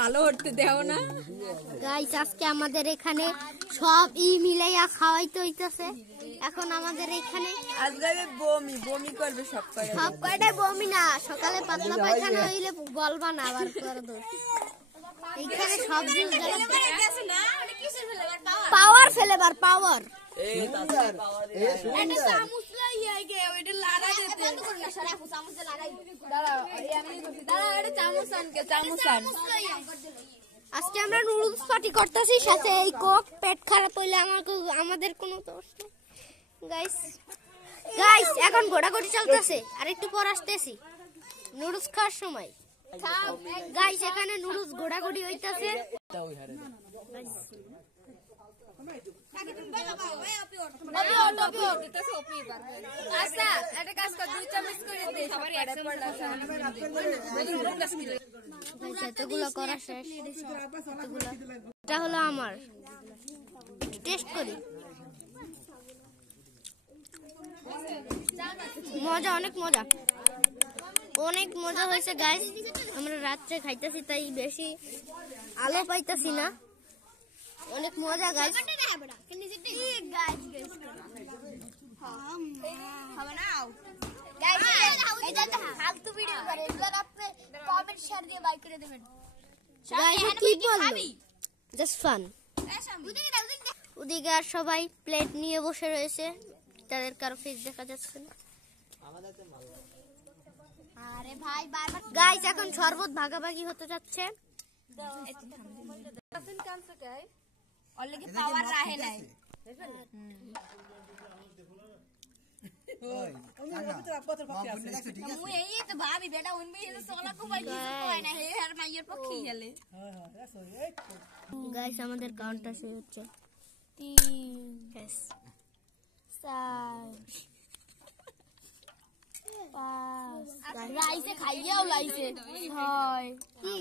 ভালো হতে দেও না গাইস। আজকে আমাদের এখানে সব মিলাইয়া খাওয়াইতে হইতাছে। এখন আমাদের এখানে আজকে বমি বমি করবে সব কয়টাই বমি না, সকালে পাতলা পায়খানা হইলে বলবা না আবার করে দো। এইখানে সব পাওয়ার ফেলেবার পাওয়ার আজকে আমরা নুডলস পার্টি করতেছি, সাথে এই কোক। পেট খারাপ হইলে আমাদের কোনো দোষ নেই গাইস। গাইস এখন ঘোড়াঘড়ি চলতেছে, আর একটু পর আসতেছি নুডলস খাওয়ার সময়। গাইস এখানে নুডলস ঘোড়াঘড়ি হইতাছে। এতগুলো করা শেষ, এটা হলো আমার। টেস্ট করি, মজা, অনেক মজা, অনেক মজা হয়েছে গাইস। আমরা রাত্রে খাইতেছি তাই বেশি আলো পাইতেছি না। অনেক মজা গাইস। ওদিকে আর সবাই প্লেট নিয়ে বসে রয়েছে, তাদের কারো ফেস দেখা যাচ্ছে না। গাইস এখন শরবত ভাগাভাগি হতে যাচ্ছে। গাইস আমাদের কাউন্টটা শেষ হচ্ছে। 3 4 5 রাইসে খাইয়াও লাইছে 6 কি